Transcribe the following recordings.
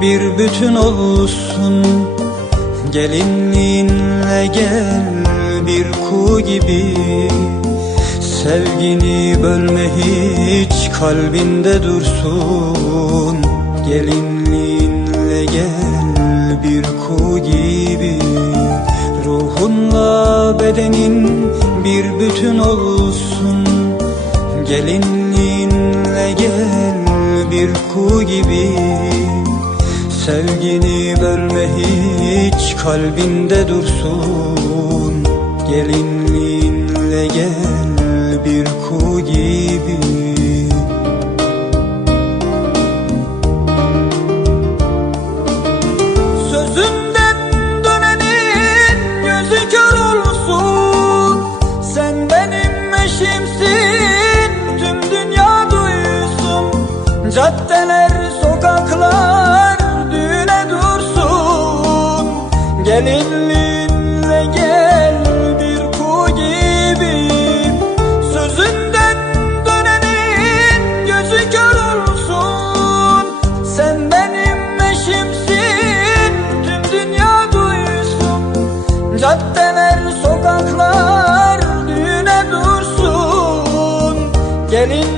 bir bütün olsun. Gelinliğinle gel bir kuğu gibi. Sevgini bölme hiç kalbinde dursun. Gelinliğinle gel bir kuğu gibi. Ruhunla bedenin bir bütün olsun. Gelinliğinle gel bir kuğu gibi. Sevgini bölme hiç kalbinde dursun. Gelinliğinle gel bir kuğu gibi Gelinliğinle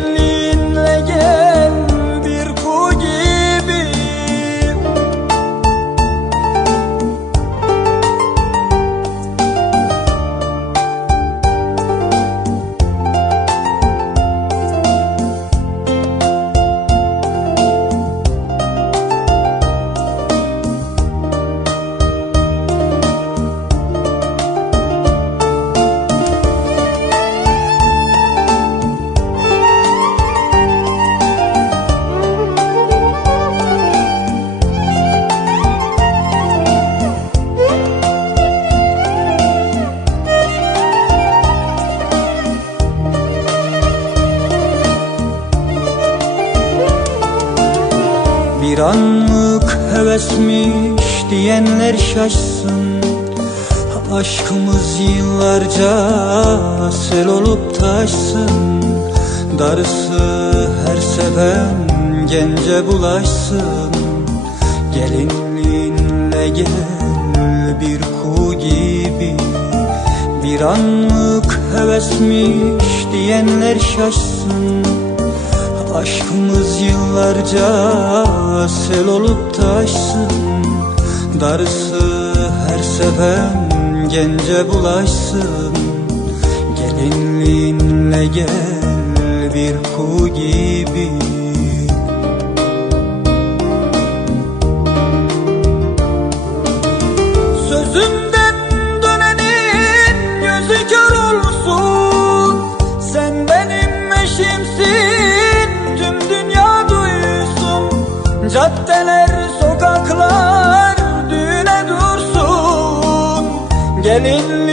Bir anlık hevesmiş diyenler şaşsın. Aşkımız yıllarca sel olup taşsın. Darısı her seven gence bulaşsın. Gelinliğinle gel bir kuğu gibi. Bir anlık hevesmiş diyenler şaşsın Aşkımız yıllarca sel olup taşsın. Darısı her seven gence bulaşsın. Gelinliğinle gel bir kuğu gibi Caddeler sokaklar düğüne dursun. Gelinliğinle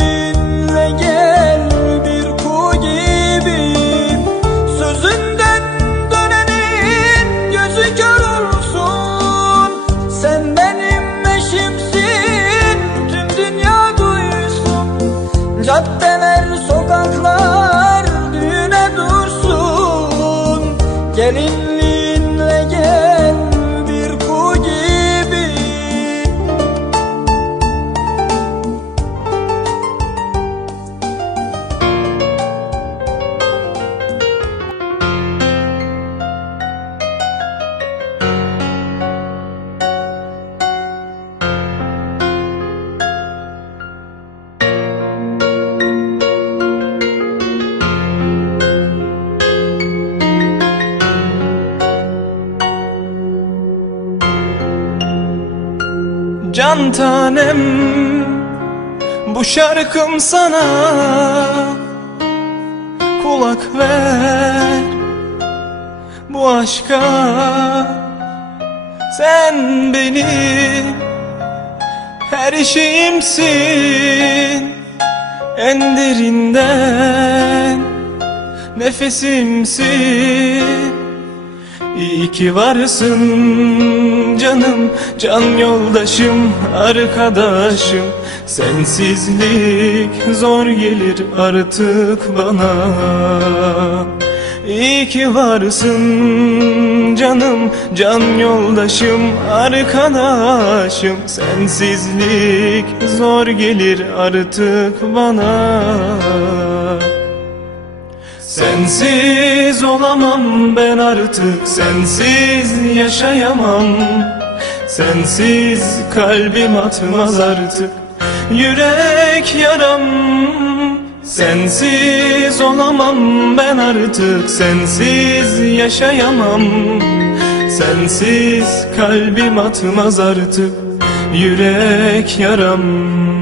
Can tanem Bu şarkım sana Kulak ver. Bu aşka Sen benim Her şeyimsin. En derinden Nefesimsin İyi ki varsın canım, can yoldaşım, arkadaşım. Sensizlik zor gelir artık bana. İyi ki varsın canım Can yoldaşım arkadaşım. Sensizlik zor gelir artık bana Sensiz olamam ben artık Sensiz yaşayamam. Sensiz kalbim atmaz artık Yürek yaram. Sensiz olamam ben artık Sensiz yaşayamam. Sensiz kalbim atmaz artık Yürek yaram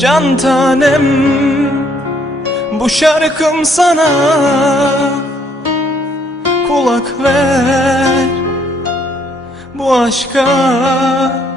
Can tanem Bu şarkım sana Kulak ver. Bu aşka